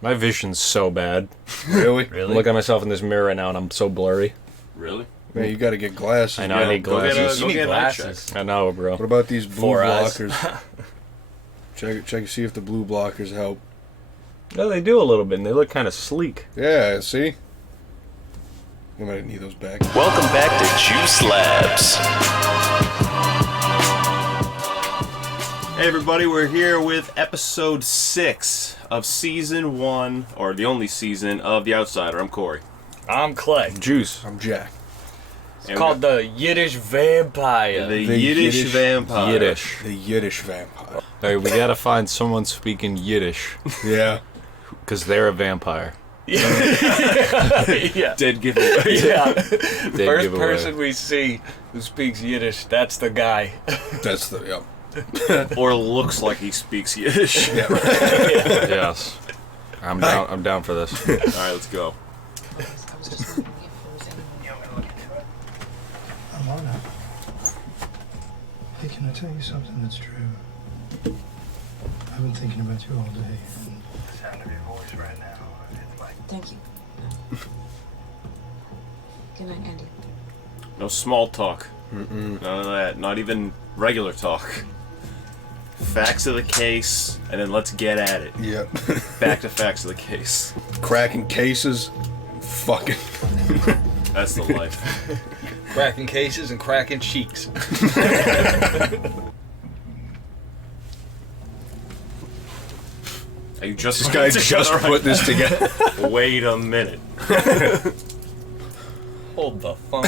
My vision's so bad. Really? I look at myself in this mirror right now and I'm so blurry. Really? Man, you got to get glasses. I know, I need glasses. Go get glasses. I know, bro. What about these blue For us. blockers? check and see if the blue blockers help. No, they do a little bit, and they look kind of sleek. Yeah, see? I might need those back. Welcome back to Juice Labs. Hey everybody, we're here with episode 6 of season 1, or the only season of The Outsider. I'm Corey. I'm Clay. Juice. I'm Jack. It's called the Yiddish Vampire. The Yiddish Vampire. Yiddish. The Yiddish vampire. Hey, we gotta find someone speaking Yiddish, Yeah. because they're a vampire. Yeah. Dead giveaway. Yeah. Dead First giveaway. person we see who speaks Yiddish, that's the guy. That's the, yep. Or looks like he speaks Yiddish. Yeah, right. Yes. I'm down for this. Alright, let's go. I'm on it. Hey, can I tell you something that's true? I've been thinking about you all day, and the sound of your voice right now, it's like... Thank you. Good night, Andy. No small talk. None of that. Not even regular talk. Facts of the case, and then let's get at it. Yep. Back to facts of the case. Cracking cases. Fucking. That's the life. Cracking cases and cracking cheeks. Are you just This guy just put this together. Wait a minute. Hold the phone.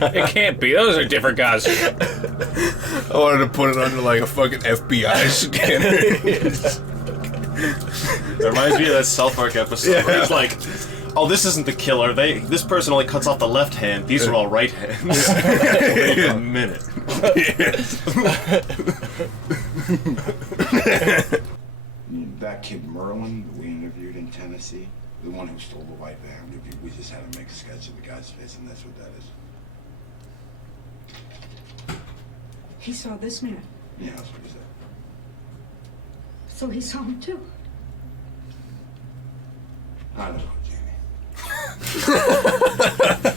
It can't be. Those are different guys. I wanted to put it under like a fucking FBI scanner. It reminds me of that South Park episode where he's like, oh, this isn't the killer. This person only cuts off the left hand. These are all right hands. Wait a minute. That kid Merlin that we interviewed in Tennessee, the one who stole the white van, we just had to make a sketch of the guy's face, and that's what that is. He saw this man, Yeah, that's what he said. so he saw him too. I don't know, Jamie.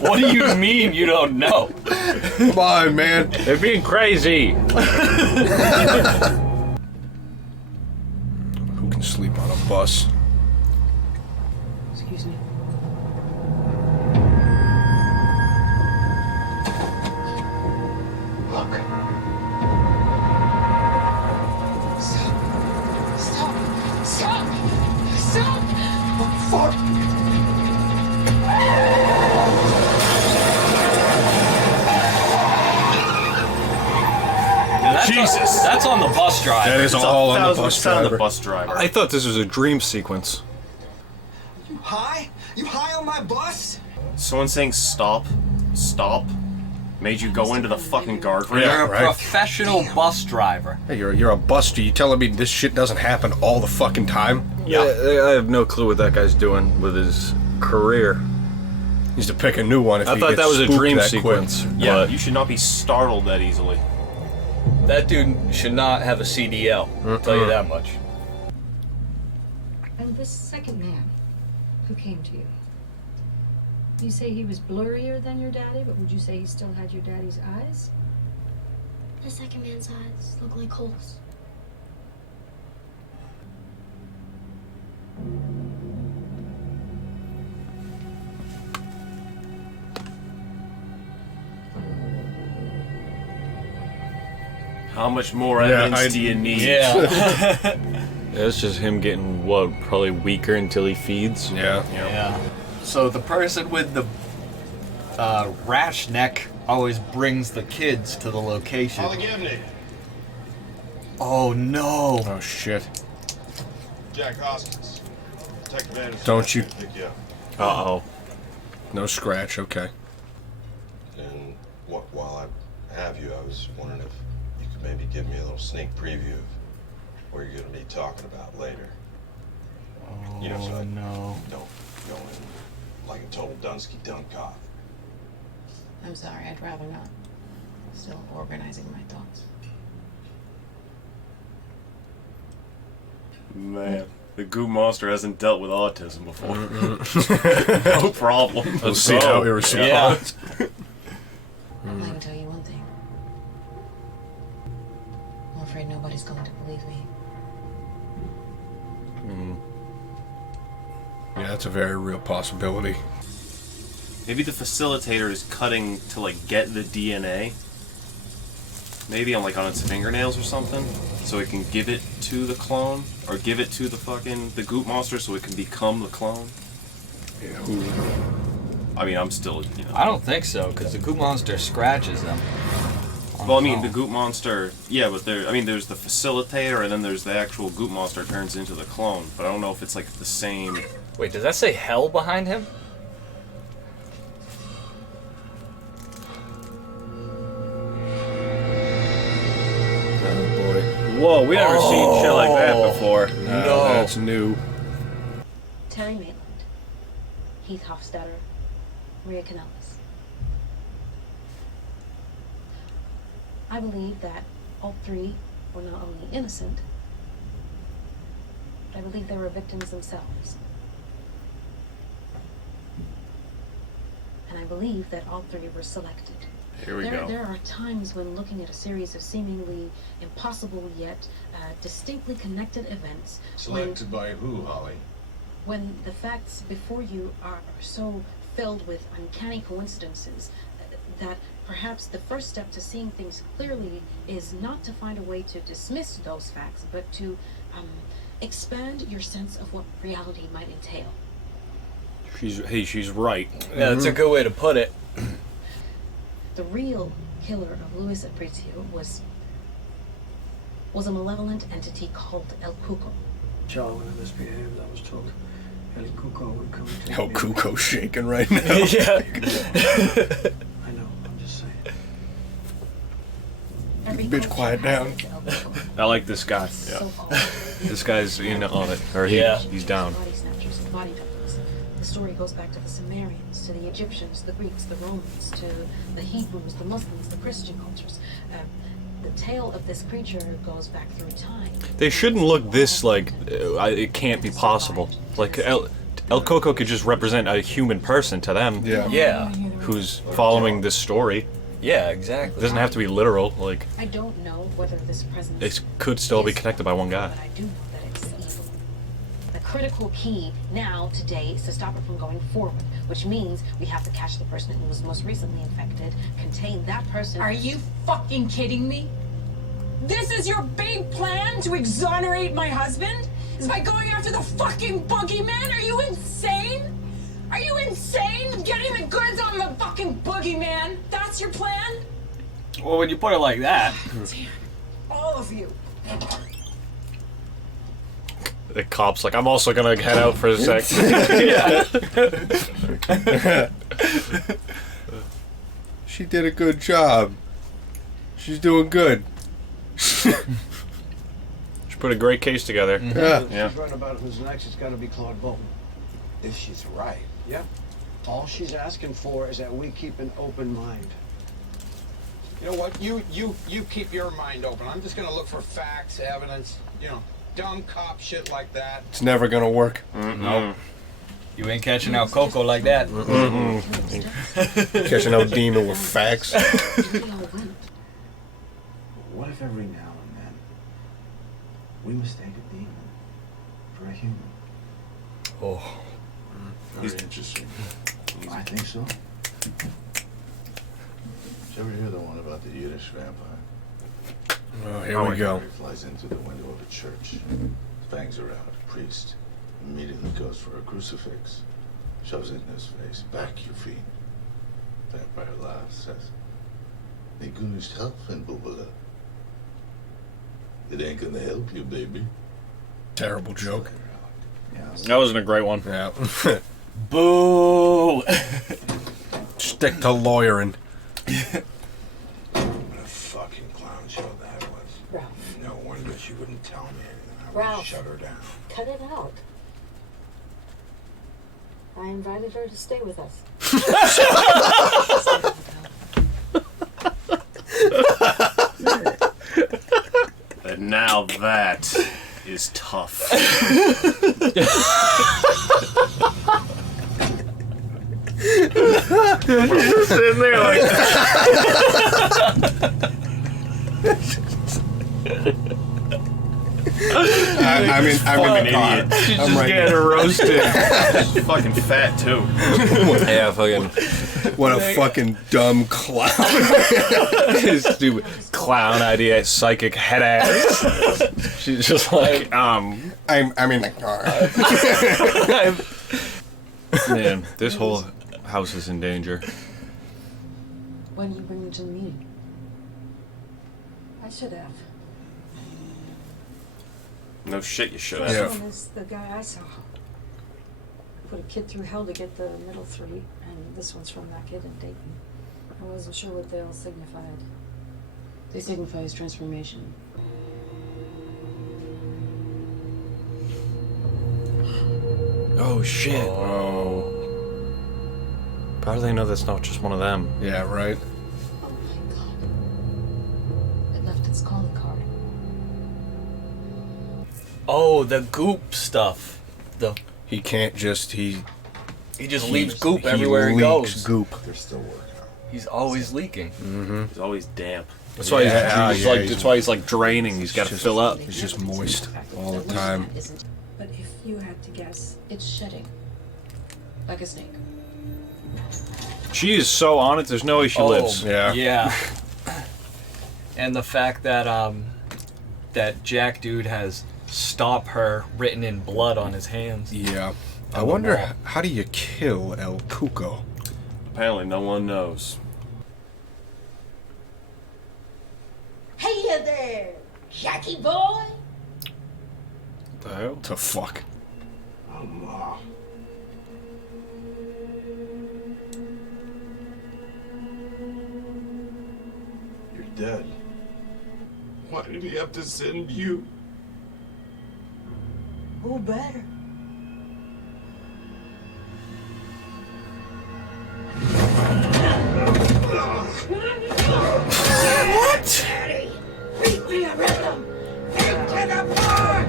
What do you mean you don't know? Come on, man. They're being crazy. Who can sleep on a bus? Excuse me. Look. Stop! Stop! Stop! Stop! Fuck! Jesus. That's on the bus driver. That is It's all on the 1,000% bus on driver. the bus driver. I thought this was a dream sequence. You high? You high on my bus? Someone saying stop, made you go into the fucking guardrail. You're a right. professional bus driver. Hey, you're a buster. You telling me this shit doesn't happen all the fucking time? Yeah. I have no clue what that guy's doing with his career. He needs to pick a new one if I he thought gets that was a spooked dream that sequence. Yeah, but you should not be startled that easily. That dude should not have a CDL. I'll tell you that much. And this second man who came to you, you say he was blurrier than your daddy, but would you say he still had your daddy's eyes? The second man's eyes look like holes. How much more Yeah, evidence do you need? Yeah. it's just him getting, what, probably weaker until he feeds? Yeah. Yeah. So the person with the rash neck always brings the kids to the location. Oh no. Oh shit. Jack Hoskins. Detective Anderson. Don't you? Pick you up. Uh-oh. No scratch. Okay. And while I have you, I was wondering if you could maybe give me a little sneak preview of what you're going to be talking about later. You know, so I no. don't go in like a total Dunsky dunk off. I'm sorry, I'd rather not. Still organizing my thoughts. Man, the Goop monster hasn't dealt with autism before. No problem. Let's see how he responds. I can tell you one thing. I'm afraid nobody's going to believe me. Yeah, that's a very real possibility. Maybe the facilitator is cutting to like get the DNA. Maybe on its fingernails or something, so it can give it to the clone, or give it to the Goop monster, so it can become the clone. Yeah. I mean, I'm still, I don't think so, because the Goop monster scratches them. Well, I mean, the Goop monster, yeah, but there's the facilitator, and then there's the actual Goop monster turns into the clone. But I don't know if it's like the same. Wait, does that say hell behind him? Whoa, we never seen shit like that before. No, that's new. Terry Maitland, Heath Hofstadter, Maria Kanellis. I believe that all three were not only innocent, but I believe they were victims themselves. And I believe that all three were selected. Here we go. There are times when looking at a series of seemingly impossible yet distinctly connected events. Selected by who, Holly? When the facts before you are so filled with uncanny coincidences that perhaps the first step to seeing things clearly is not to find a way to dismiss those facts, but to expand your sense of what reality might entail. She's right. Yeah, that's a good way to put it. The real killer of Luis Aparicio was a malevolent entity called El Cuco. Child, when I misbehaved, I was told El Coco would come and take Oh, me. Coco's shaking right now. Yeah. I know, I'm just saying. Bitch, quiet down. I like this guy. So This guy's on it. Or Yeah. he's down. Body snatchers and body doubles. The story goes back to the Sumerians, to the Egyptians, the Greeks, the Romans, to the Hebrews, the Muslims, the Christian cultures. The tale of this creature goes back through time. They shouldn't look this like it can't be possible. Like El Coco could just represent a human person to them. Yeah. Yeah. Who's following this story. Yeah, It exactly. doesn't have to be literal. Like I don't know whether this presence it could still be is connected by one guy. but I do know that it's evil. The critical key now, today, is to stop it from going forward, which means we have to catch the person who was most recently infected, contain that person. Are you fucking kidding me? This is your big plan to exonerate my husband? Is by going after the fucking boogeyman? Are you insane? Are you insane? Getting the goods on the fucking boogeyman? That's your plan? Well, when you put it like that. All of you. The cop's like, I'm also gonna head out for a sec. She did a good job. She's doing good. She put a great case together. Yeah. Yeah. She's right about who's next. It's got to be Claude Bolton. If she's right. Yeah. All she's asking for is that we keep an open mind. You know what? You keep your mind open. I'm just gonna look for facts, evidence, dumb cop shit like that. It's never gonna work. Nope. You ain't catching out Coco like that. Catching out demon with facts. What if every now and then we mistake a demon for a human? Oh. Very interesting. I think so. Did you ever hear the one about the Yiddish vampire? Oh, here we go. He flies into the window of a church. Fangs are out. Priest immediately goes for a crucifix. Shoves it in his face. Back your feet. Vampire laughs. Says, "They nicht helfen, Bubala. It ain't gonna help you, baby." Terrible joke. That wasn't a great one. Yeah. Boo! Stick to lawyering. What a fucking clown show that was. Ralph. No wonder she wouldn't tell me anything. I would Ralph. shut her down. Cut it out. I invited her to stay with us. And now that is tough. Just sitting there like. I'm in the car. She's I'm just right getting here. roasted. She's fucking fat too. Yeah, fucking. What a fucking dumb clown. Stupid clown idea, psychic head ass. She's just like, I'm in the car. Man, this whole house is in danger. Why didn't you bring them to the meeting? I should have. No shit, you should have. Yeah. This one is the guy I saw. Put a kid through hell to get the middle three, and this one's from that kid in Dayton. I wasn't sure what they all signified. They signify his transformation. Oh shit. Oh. How do they know that's not just one of them? Yeah, right. Oh my god. It left its calling card. Oh, the goop stuff. He can't just He just leaves goop everywhere he leaks goes. goop. They're still working on it. He's always leaking. Mm-hmm. He's always damp. That's why he's Yeah, like. he's- That's why he's like draining. He's got to fill up. He's just moist all the time. Isn't. But if you had to guess, It's shedding. Like a snake. She is so on it. There's no way she lives. Yeah. Yeah. And the fact that that Jack dude has "Stop Her" written in blood on his hands. Yeah. I On the wonder, wall. how do you kill El Coco? Apparently, no one knows. Hey there, Jackie boy. What the hell? To fuck. Allah. You're dead. Why did he have to send you? Who better? What? Beat me a rhythm into the bar.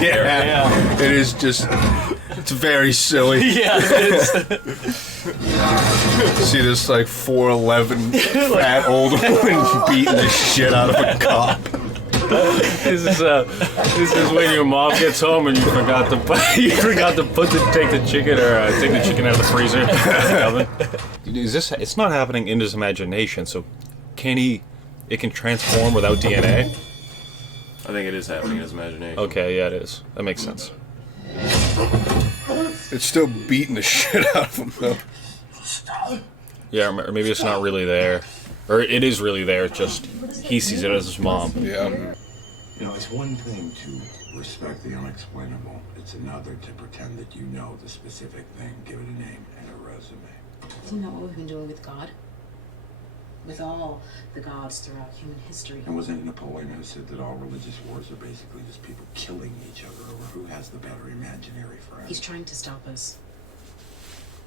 Yeah. It is just. It's very silly. Yeah, it See this like 4'11" fat old woman beating the shit out of a cop. This is when your mom gets home and you forgot to take the chicken or take the chicken out of the freezer. Out of the oven. Is this? It's not happening in his imagination. So, can he? It can transform without DNA. I think it is happening in his imagination. Okay, yeah, it is. That makes sense. It's still beating the shit out of him though. Yeah, or maybe it's not really there, or it is really there. It's just he sees it as his mom. Yeah. You know, it's one thing to respect the unexplainable. It's another to pretend that you know the specific thing, give it a name and a resume. Isn't that what we've been doing with God? With all the gods throughout human history. And wasn't it Napoleon who said that all religious wars are basically just people killing each other over who has the better imaginary friend? He's trying to stop us.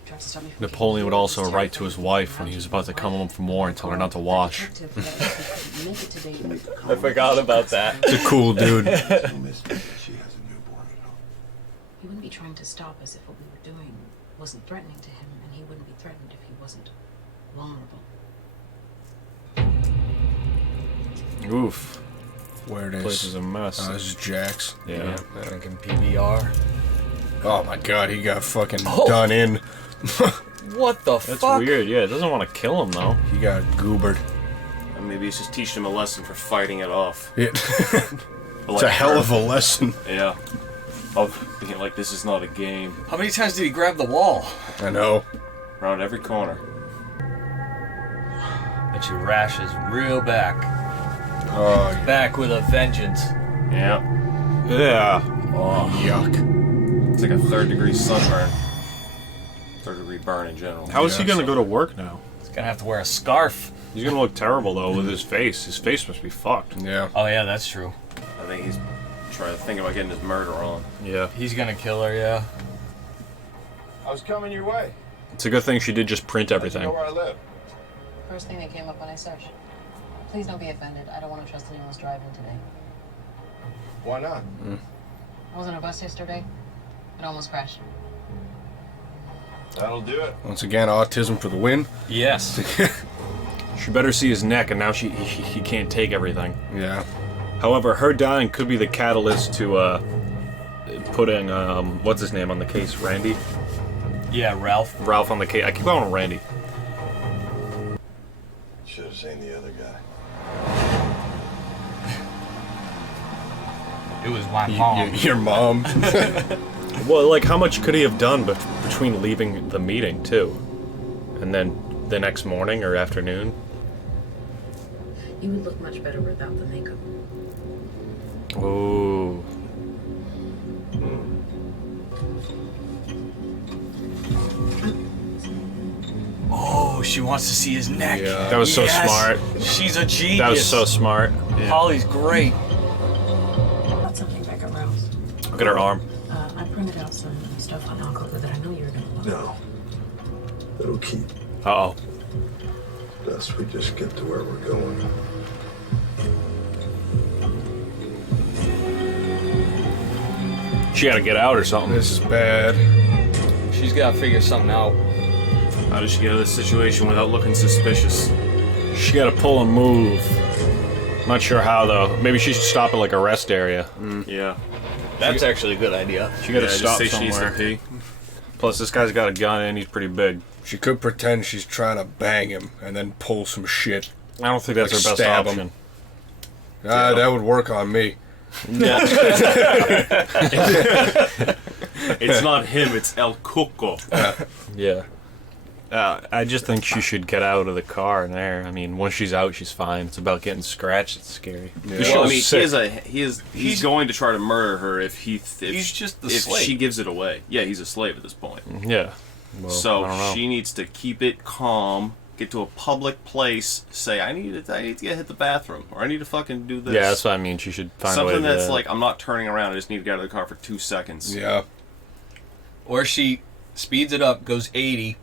He tried to stop me from Napoleon would kicking also this write to his terrifying wife when he was about to come home from war and tell her not to wash. I forgot about that. It's a cool dude. She has a newborn at home. He wouldn't be trying to stop us if what we were doing wasn't threatening to him, and he wouldn't be threatened if he wasn't vulnerable. Oof. Where it Place is. is a mess. Oh, this is Jack's. Yeah. Thinking PBR. Oh my god, he got fucking done in. What the That's fuck? weird. Yeah, it doesn't want to kill him though. He got goobered. And maybe he's just teaching him a lesson for fighting it off. It's a hell of a lesson. Yeah. Of being like, this is not a game. How many times did he grab the wall? I know. Around every corner. Bet you Rash is real back. Oh, Back with a vengeance. Yeah. Yeah. oh yuck. It's like a 3rd-degree sunburn. 3rd-degree burn in general. How is he gonna go to work now? He's gonna have to wear a scarf. He's gonna look terrible though with his face. His face must be fucked. Yeah. Oh yeah, that's true. I think he's trying to think about getting his murder on. Yeah. He's gonna kill her, yeah. I was coming your way. It's a good thing she did just print everything. You know where I live? First thing that came up when I searched. Please don't be offended. I don't want to trust anyone else driving today. Why not? I was on a bus yesterday. It almost crashed. That'll do it. Once again, autism for the win. Yes. She better see his neck, and now he can't take everything. Yeah. However, her dying could be the catalyst to putting what's his name on the case, Randy. Yeah, Ralph. Ralph on the case. I keep calling him Randy. Should have seen the other guy. It was my mom. Your mom. Well, like, how much could he have done between leaving the meeting, too? And then the next morning or afternoon? You would look much better without the makeup. Ooh. Oh, she wants to see his neck. Yeah. That was so smart. She's a genius. That was so smart. Holly's great. Got something back at Ralph's. Look at her arm. I printed out some stuff on Coco that I know you're gonna love. No. It'll keep. Uh-oh. Best we just get to where we're going. She gotta get out or something. This is bad. She's got to figure something out. How does she get out of this situation without looking suspicious? She gotta pull and move. Not sure how, though. Maybe she should stop at, like, a rest area. Yeah. That's actually a good idea. She gotta Just stop say she needs somewhere. to pee. Plus, this guy's got a gun and he's pretty big. She could pretend she's trying to bang him and then pull some shit. I don't think that's Like her best stab option. him. That would work on me. Yeah. It's not him, it's El Coco. Yeah. I just think she should get out of the car in there. I mean, once she's out, she's fine. It's about getting scratched. It's scary. Yeah. This Well, I show's mean, sick. he's going to try to murder her if He's just the if slave. she gives it away. Yeah, he's a slave at this point. Yeah. Well, I don't So know. she needs to keep it calm, get to a public place, say, I need to hit the bathroom, or I need to fucking do this. Yeah, that's what I mean. She should find a way Something to do that's that. like, I'm not turning around, I just need to get out of the car for 2 seconds. Yeah. Or she speeds it up, goes 80,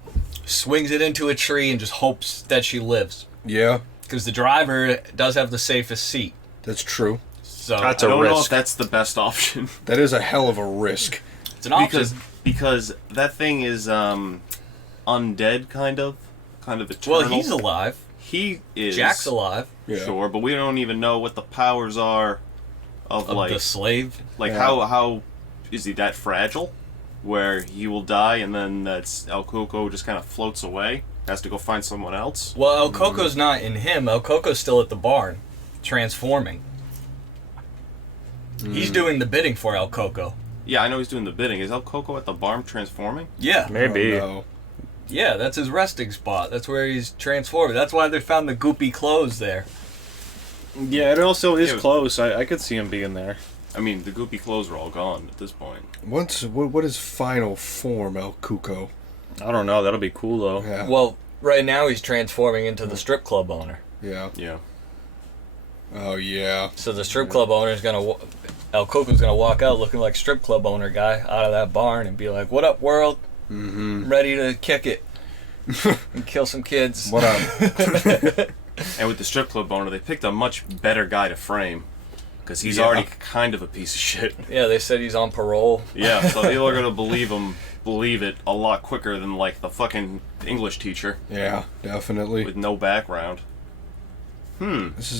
swings it into a tree, and just hopes that she lives. Yeah. Because the driver does have the safest seat. That's true. So That's I a don't know if risk. that's the best option. That is a hell of a risk. it's an option. Because that thing is undead, kind of eternal. Well, he's alive. He is. Jack's alive. Yeah. Sure, but we don't even know what the powers are of Of like the slave. like Yeah. how is he that fragile, where he will die and then that's El Coco just kind of floats away, has to go find someone else. Well, El Coco's not in him. El Coco's still at the barn, transforming. He's doing the bidding for El Coco. Yeah, I know he's doing the bidding. Is El Coco at the barn transforming? Yeah. Maybe. Oh, no. Yeah, that's his resting spot. That's where he's transformed. That's why they found the goopy clothes there. Yeah, it also is Yeah. close. I could see him being there. I mean, the goopy clothes are all gone at this point. What is final form, El Cuco? I don't know. That'll be cool, though. Yeah. Well, right now he's transforming into the strip club owner. Yeah. Yeah. Oh, yeah. So the strip club owner's gonna, El Coco's gonna walk out looking like strip club owner guy out of that barn and be like, "What up, world? Mm-hmm. Ready to kick it and kill some kids." What up? And with the strip club owner, they picked a much better guy to frame. Because he's Yeah. already kind of a piece of shit. Yeah, they said he's on parole. Yeah, so people are gonna believe it a lot quicker than like the fucking English teacher Yeah, definitely. with no background. This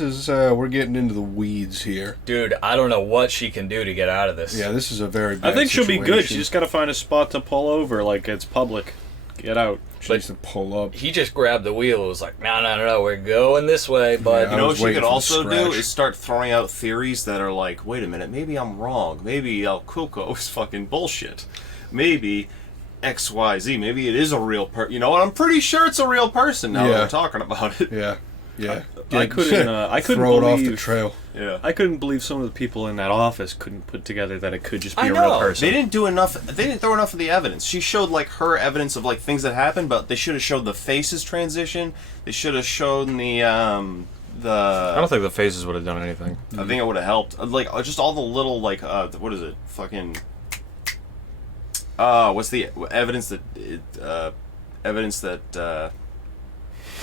is we're getting into the weeds here. Dude, I don't know what she can do to get out of this. Yeah, this is a very bad I think she'll be good. situation. She just gotta find a spot to pull over, like it's public. Get out. She needs to pull up. He just grabbed the wheel and was like, no, we're going this way, bud. Yeah. You know I what was she waiting could for the also do scratch. is start throwing out theories that are like, wait a minute, maybe I'm wrong. Maybe El Coco is fucking bullshit. Maybe XYZ. Maybe it is a real person. You know what? I'm pretty sure it's a real person now that Yeah. we're talking about it. Yeah. Yeah. I couldn't throw it off the believe- trail. Yeah. I couldn't believe some of the people in that office couldn't put together that it could just be I a know. real person. They didn't do enough. They didn't throw enough of the evidence. She showed like her evidence of like things that happened, but they should have showed the faces transition. They should have shown the. I don't think the faces would have done anything. I think it would have helped. Like just all the little like what is it? Fucking. What's the evidence that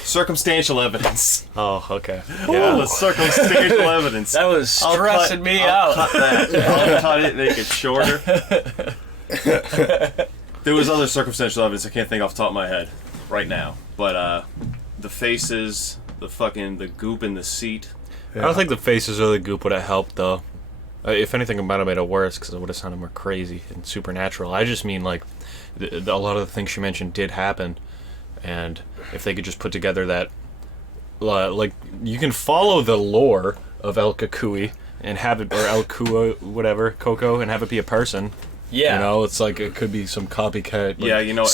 circumstantial evidence. Oh, okay. Yeah, the circumstantial evidence. That was stressing me out. I'll cut that. I'll cut it, make it shorter. There was other circumstantial evidence I can't think off the top of my head right now. But the faces, the goop in the seat. I don't think the faces or the goop would have helped, though. If anything, it might have made it worse because it would have sounded more crazy and supernatural. I just mean, like, a lot of the things she mentioned did happen. And if they could just put together that, like, you can follow the lore of El Kukui and have it, or El Kua, whatever, Coco, and have it be a person. Yeah. You know, it's like, it could be some copycat, like, Yeah, you know,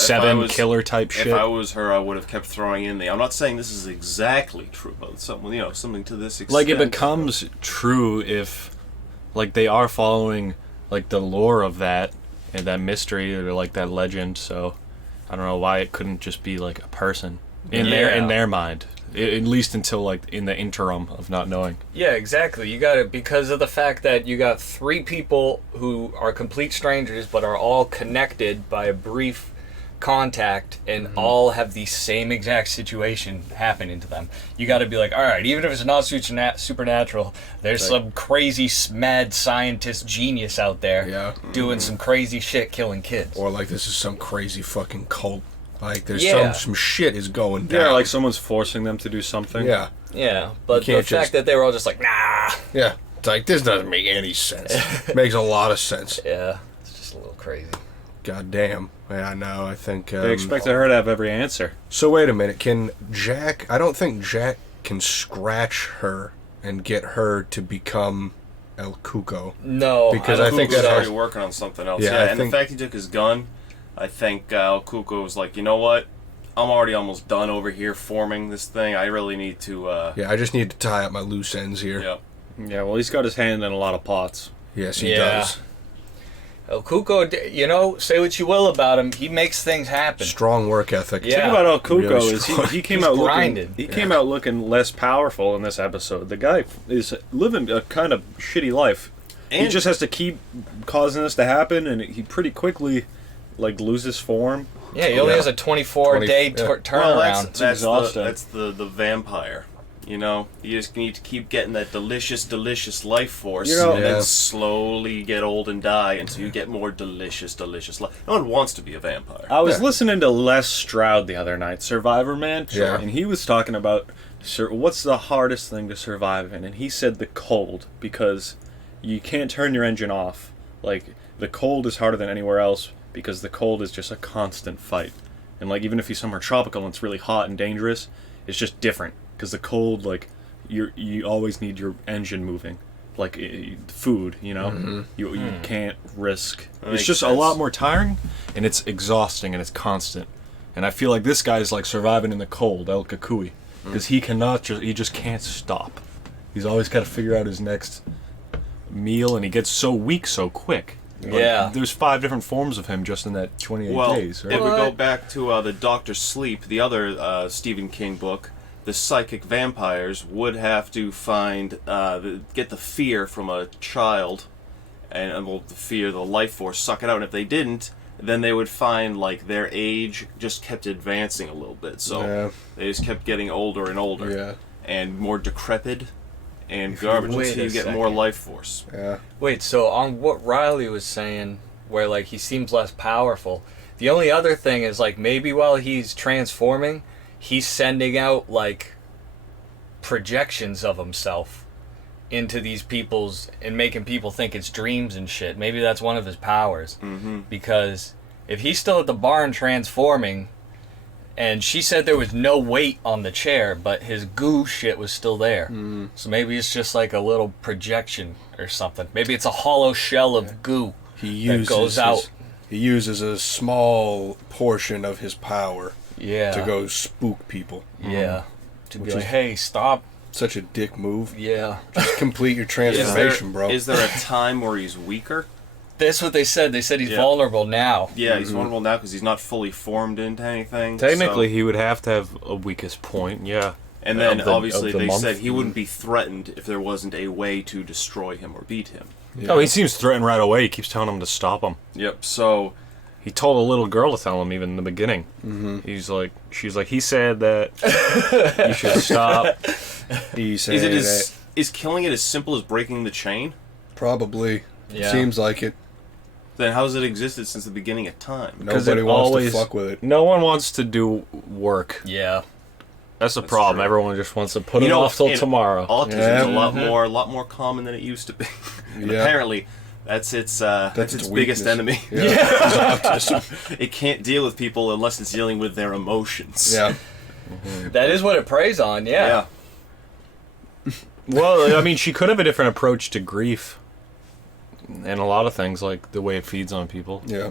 killer type shit. If I was her, I would have kept throwing in the. I'm not saying this is exactly true, but something to this extent. Like, it becomes true if, like, they are following, like, the lore of that and that mystery or, like, that legend, so I don't know why it couldn't just be, like, a person in their mind. At least until, like, in the interim of not knowing. Yeah, exactly. You got it because of the fact that you got 3 people who are complete strangers but are all connected by a brief contact and all have the same exact situation happening to them. You got to be like, all right, even if it's not supernatural, there's some crazy mad scientist genius out there doing some crazy shit, killing kids. Or like this is some crazy fucking cult. Like there's some shit is going down. Yeah, like someone's forcing them to do something. Yeah. Yeah, but the fact that they were all just like, nah. Yeah, it's like, this doesn't make any sense. Makes a lot of sense. Yeah, it's just a little crazy. God damn. Yeah, no, I think... they expected her to have every answer. So wait a minute, can Jack... I don't think Jack can scratch her and get her to become El Cuco. No, because I think Cuco's that already working on something else. Yeah, and the fact he took his gun, I think El Cuco was like, you know what? I'm already almost done over here forming this thing. I really need to... Yeah, I just need to tie up my loose ends here. Yep. Yeah, well, he's got his hand in a lot of pots. Yes, he does. El Cuco, you know, say what you will about him, he makes things happen. Strong work ethic. The thing about El Cuco is he came out grinding. He came out looking less powerful in this episode. The guy is living a kind of shitty life. And he just has to keep causing this to happen, and he pretty quickly, like, loses form. Yeah, he only has a 24-day turnaround. Well, that's the vampire. You know, you just need to keep getting that delicious life force, and then slowly get old and die until you get more delicious life. No one wants to be a vampire. I was listening to Les Stroud the other night, Survivor Man, and he was talking about what's the hardest thing to survive in, and he said the cold, because you can't turn your engine off. Like, the cold is harder than anywhere else, because the cold is just a constant fight. And, like, even if you're somewhere tropical and it's really hot and dangerous, it's just different. Because the cold, like, you always need your engine moving. Like, food, you know? You can't risk. It's just a lot more tiring, and it's exhausting, and it's constant. And I feel like this guy's, like, surviving in the cold, El Kukui. Because he just can't stop. He's always got to figure out his next meal, and he gets so weak so quick. Like, there's 5 different forms of him just in that 28 days. Right? If we go back to the Dr. Sleep, the other Stephen King book, the psychic vampires would have to find, get the fear from a child, and the life force, suck it out. And if they didn't, then they would find, like, their age just kept advancing a little bit. So they just kept getting older and older, and more decrepit and garbage until you get more life force. Wait, so on what Riley was saying, where, like, he seems less powerful, the only other thing is, like, maybe while he's transforming, he's sending out, like, projections of himself into these people's and making people think it's dreams and shit. Maybe that's one of his powers. Because if he's still at the barn transforming, and she said there was no weight on the chair, but his goo shit was still there. So maybe it's just like a little projection or something. Maybe it's a hollow shell of goo that goes out. He uses a small portion of his power to go spook people. To be like, hey, stop. Such a dick move. Just complete your transformation, bro. Is there a time where he's weaker? That's what they said. They said he's vulnerable now. Yeah, he's vulnerable now because he's not fully formed into anything. Technically, he would have to have a weakest point, And then, obviously, they said he wouldn't be threatened if there wasn't a way to destroy him or beat him. Oh, he seems threatened right away. He keeps telling him to stop him. Yep, so... He told a little girl to tell him even in the beginning. Mm-hmm. She's like, he said that you should stop. He said Is killing it as simple as breaking the chain? Probably. Yeah. Seems like it. Then how has it existed since the beginning of time? Nobody wants to fuck with it. No one wants to do work. Yeah. That's the problem. true. Everyone just wants to put it off till tomorrow. Autism's a lot more common than it used to be. And Yeah. apparently, that's its biggest enemy. Yeah. It can't deal with people unless it's dealing with their emotions. Yeah. That is what it preys on, yeah. Well, I mean, she could have a different approach to grief. And a lot of things, like the way it feeds on people. Yeah.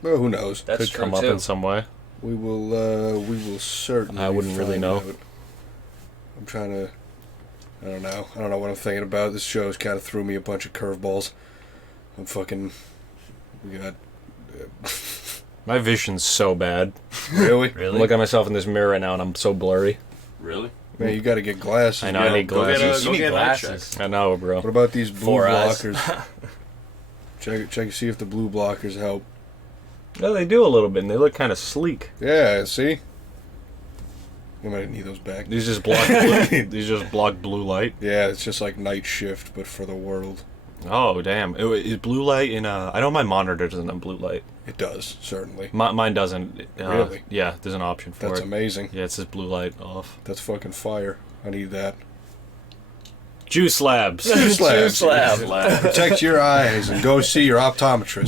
Well, who knows? That's could true come up too. in some way. We will certainly. I wouldn't really find know. out. I'm trying to. I don't know. I don't know what I'm thinking about. This show's kind of threw me a bunch of curveballs. We got. My vision's so bad. Really? I'm looking at myself in this mirror right now, and I'm so blurry. Really? Man, you got to get glasses. I know, I need glasses. You need glasses. I know, bro. What about these blue 4 eyes. blockers? check and see if the blue blockers help. No, they do a little bit, and they look kind of sleek. Yeah, see? I might need those back. These just block blue, these just block blue light. Yeah, it's just like night shift, but for the world. Oh, damn. Is blue light in I know my monitor doesn't have blue light. It does, certainly. Mine doesn't. Really? Yeah, there's an option for it. That's amazing. Yeah, it says blue light off. That's fucking fire. I need that. Juice Labs. Juice Labs. Juice Lab. Protect your eyes and go see your optometrist.